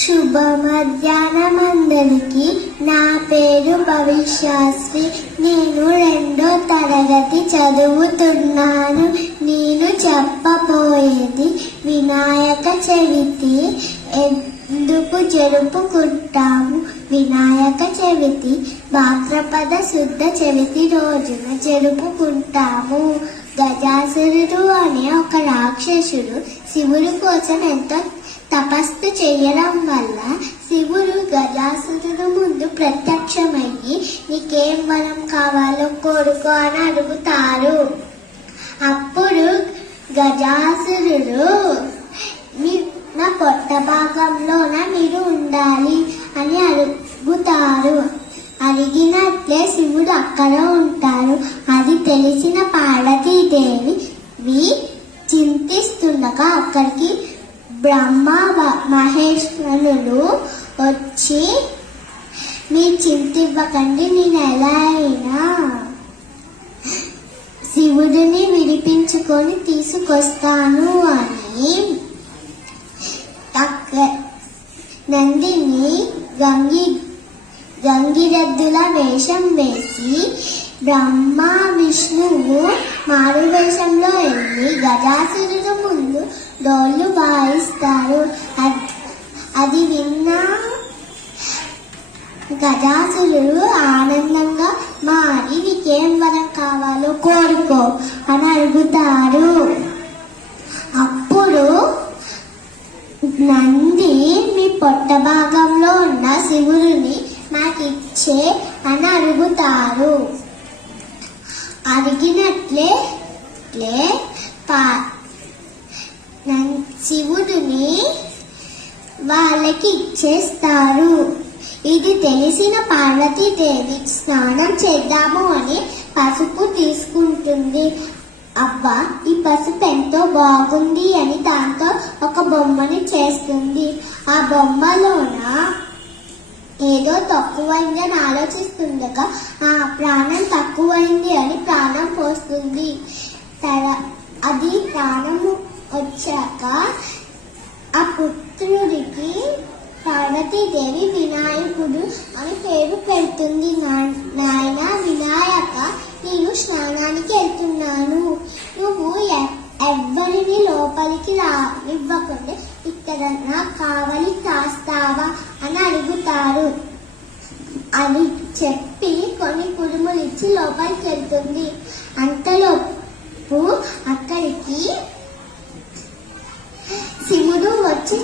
శుభ మధ్యాహ్నం అందరికి. నా పేరు భవిష్యశ్రీ. నేను 2వ తరగతి చదువుతున్నాను. నేను చెప్పబోయేది వినాయక చవితి ఎందుకు జరుపుకుంటాము. వినాయక చవితి భాద్రపద శుద్ధ చవితి రోజున జరుపుకుంటాము. గజాసురుడు అనే ఒక రాక్షసుడు శివుడి కోసం ఎంతో తపస్సు చేయడం వల్ల శివుడు గజాసురుడు ముందు ప్రత్యక్షమయ్యి నీకేం వరం కావాలో కోరుకో అని అడుగుతారు. అప్పుడు గజాసురుడు నా పొట్ట భాగంలోన మీరు ఉండాలి అని అడుగుతారు. అడిగినట్లే శివుడు అక్కడ ఉంటారు. అది తెలిసిన పార్వతీదేవి చింతిస్తుండగా అక్కడికి బ్రహ్మ మహేశ్వరులు వచ్చి మీరు చింతివ్వకండి, నేను ఎలా అయినా శివుడిని విడిపించుకొని తీసుకొస్తాను అని నందిని గంగిరెద్దుల వేషం వేసి బ్రహ్మ విష్ణువు మారు వేషంలో వెళ్ళి గజాసురుడు ముందు డోళ్ళు వాయిస్తారు. అది విన్న గజాసురుడు ఆనందంగా మారి నీకేం వరం కావాలో కోరుకో అని అడుగుతారు. అప్పుడు నంది మీ పొట్ట భాగంలో ఉన్న శివుడిని మాకిచ్చే అని అడుగుతారు. అడిగినట్లే శివుడిని వాళ్ళకి ఇచ్చేస్తారు. ఇది తెలిసిన పార్వతీదేవి స్నానం చేద్దాము అని పసుపు తీసుకుంటుంది. అబ్బా, ఈ పసుపు ఎంతో బాగుంది అని దాంతో ఒక బొమ్మని చేస్తుంది. ఆ బొమ్మలోన ఏదో తక్కువైందని ఆలోచిస్తుండగా ఆ ప్రాణం తక్కువైంది అని ప్రాణం పోస్తుంది. అది ప్రాణము వచ్చాక ఆ పుత్రుడికి పార్వతీదేవి వినాయకుడు అని పేరు పెడుతుంది. నాయన వినాయక, నేను స్నానానికి వెళ్తున్నాను. నువ్వు ఎవ్వరిని లోపలికి రానివ్వకుండా ఇక్కడ నా కావలి కాస్తావా అని అడుగుతారు. అని చెప్పి కొన్ని కుడుములు ఇచ్చి లోపలికి వెళ్తుంది. అంతలోపు అక్కడికి శివుడు వచ్చి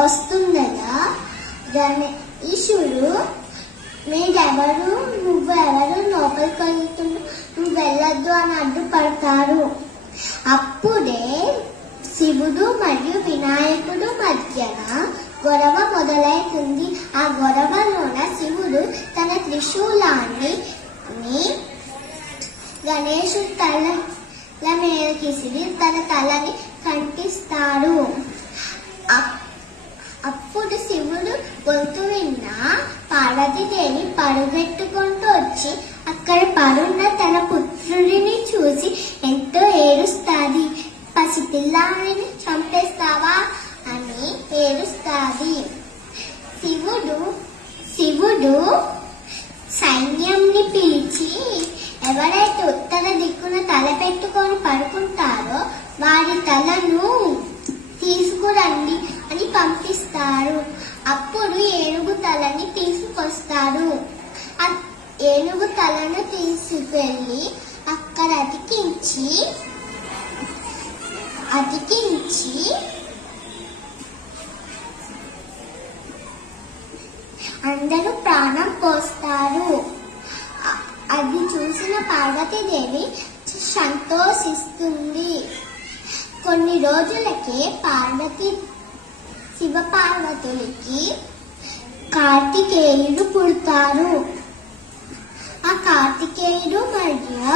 వస్తుండగా గణేశుడు మీరెవరు, నువ్వెవరు, లోపలికి వెళ్తున్నావు, నువ్వు వెళ్ళొద్దు అని అడ్డుపడతారు. అప్పుడే శివుడు మరియు వినాయకుడు మధ్యన గొడవ మొదలవుతుంది. ఆ గొడవలోన శివుడు తన త్రిశూలాన్ని గణేశుడి తల మీదకి విసిరి తన తలని కంటిస్తాడు. అప్పుడు శివుడు గొంతు విన్న పార్వతీదేవి పరుగెట్టుకుంటూ వచ్చి అక్కడ పరున్న తన పుత్రుడిని చూసి ఎంతో ఏడుస్తాది. పసిపిల్లాడిని చంపేస్తావా అని ఏడుస్తాది. శివుడు సైన్యంని పిలిచి ఎవరైతే ఉత్తర దిక్కున తల పెట్టుకొని పడుకుంటారో వారి తలను తీసుకురండి అని పంపిస్తారు. అప్పుడు ఏనుగు తలని తీసుకొస్తారు. ఆ ఏనుగు తలను తీసుకెళ్ళి అక్కడ అతికించి అందరూ ప్రాణం పోస్తారు. అది చూసిన పార్వతీదేవి సంతోషిస్తుంది. కొన్ని రోజులకే శివ పార్వతులకి కార్తికేయుడు పుడతారు. ఆ కార్తికేయుడు మరియు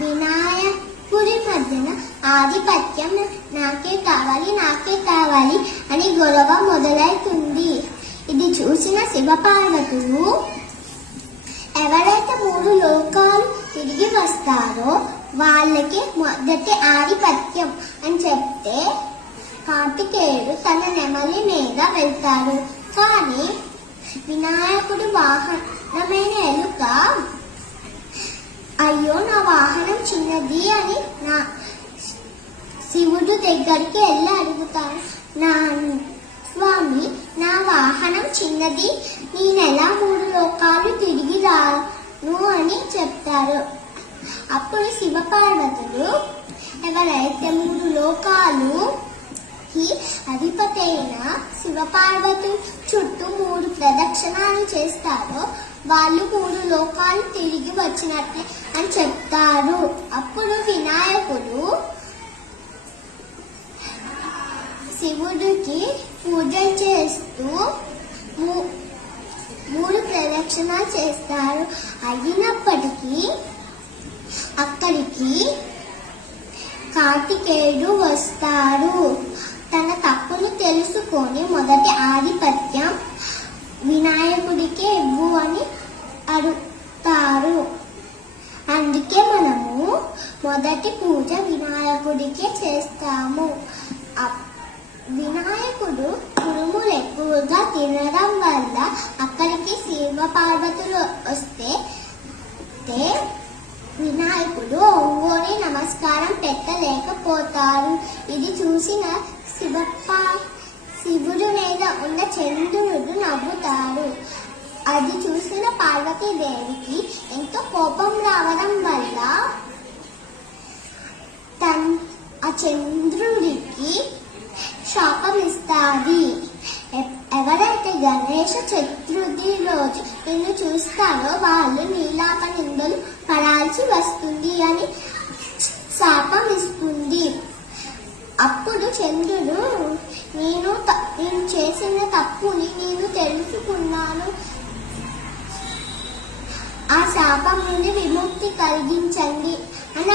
వినాయకుడి మధ్యన ఆధిపత్యం నాకే కావాలి అని గొడవ మొదలవుతుంది. ఇది చూసిన శివ పార్వతులు ఎవరైతే 3 లోకాలు తిరిగి వస్తారో వాళ్ళకి మొదటి ఆధిపత్యం అని చెప్తే కార్తికేయుడు తన నెమలి మీద వెళ్తాడు. కానీ వినాయకుడి వాహనమైన ఎలుక అయ్యో నా వాహనం చిన్నది అని నా శివుడు దగ్గరికి వెళ్ళి అడుగుతాడు. నా స్వామి, నా వాహనం చిన్నది, నేనెలా 3 లోకాలు తిరిగి రాను అని చెప్తారు. అప్పుడు శివపార్వతులు ఎవరైతే 3 లోకాలుకి అధిపతి అయిన శివపార్వతులు చుట్టూ 3 ప్రదక్షిణాలు చేస్తారో వాళ్ళు 3 లోకాలు తిరిగి వచ్చినట్లే అని చెప్తారు. అప్పుడు వినాయకుడు శివుడికి పూజ చేస్తూ 3 ప్రదక్షిణాలు చేస్తారు. అయినప్పటికీ అక్కడికి కార్తికేయుడు వస్తాడు. తన తప్పును తెలుసుకొని మొదటి ఆధిపత్యం వినాయకుడికే ఇవ్వు అని అడుగుతారు. అందుకే మనము మొదటి పూజ వినాయకుడికే చేస్తాము. వినాయకుడు కురుములు ఎక్కువగా తినడం వల్ల అక్కడికి శివపార్వతులు వస్తే వినాయకుడు ఒంగోని నమస్కారం పెట్టలేకపోతారు. ఇది చూసిన శివుడు మీద ఉన్న చంద్రుడు నవ్వుతాడు. అది చూసిన పార్వతీదేవికి ఎంతో కోపం రావడం వల్ల ఆ చంద్రుడికి శాపం ఇస్తాది. ఎవరైతే గణేష చతుర్థి రోజు నిన్ను చూస్తారో వాళ్ళు నీలాప నిందలు పడాల్సి వస్తుంది అని శాపం ఇస్తుంది. అప్పుడు చంద్రుడు నేను చేసిన తప్పుని నేను తెలుసుకున్నాను, ఆ శాపం నుండి విముక్తి కలిగించండి అని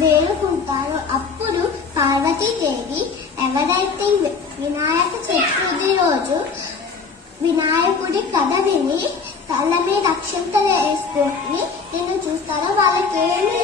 వేడుకుంటారు. అప్పుడు పార్వతీదేవి ఎవరైతే వినాయక చతుర్థి రోజు వినాయకుడి కథ విని తల మీద అక్షంతలు వేసుకొని నిన్ను చూస్తారో వాళ్ళకేమి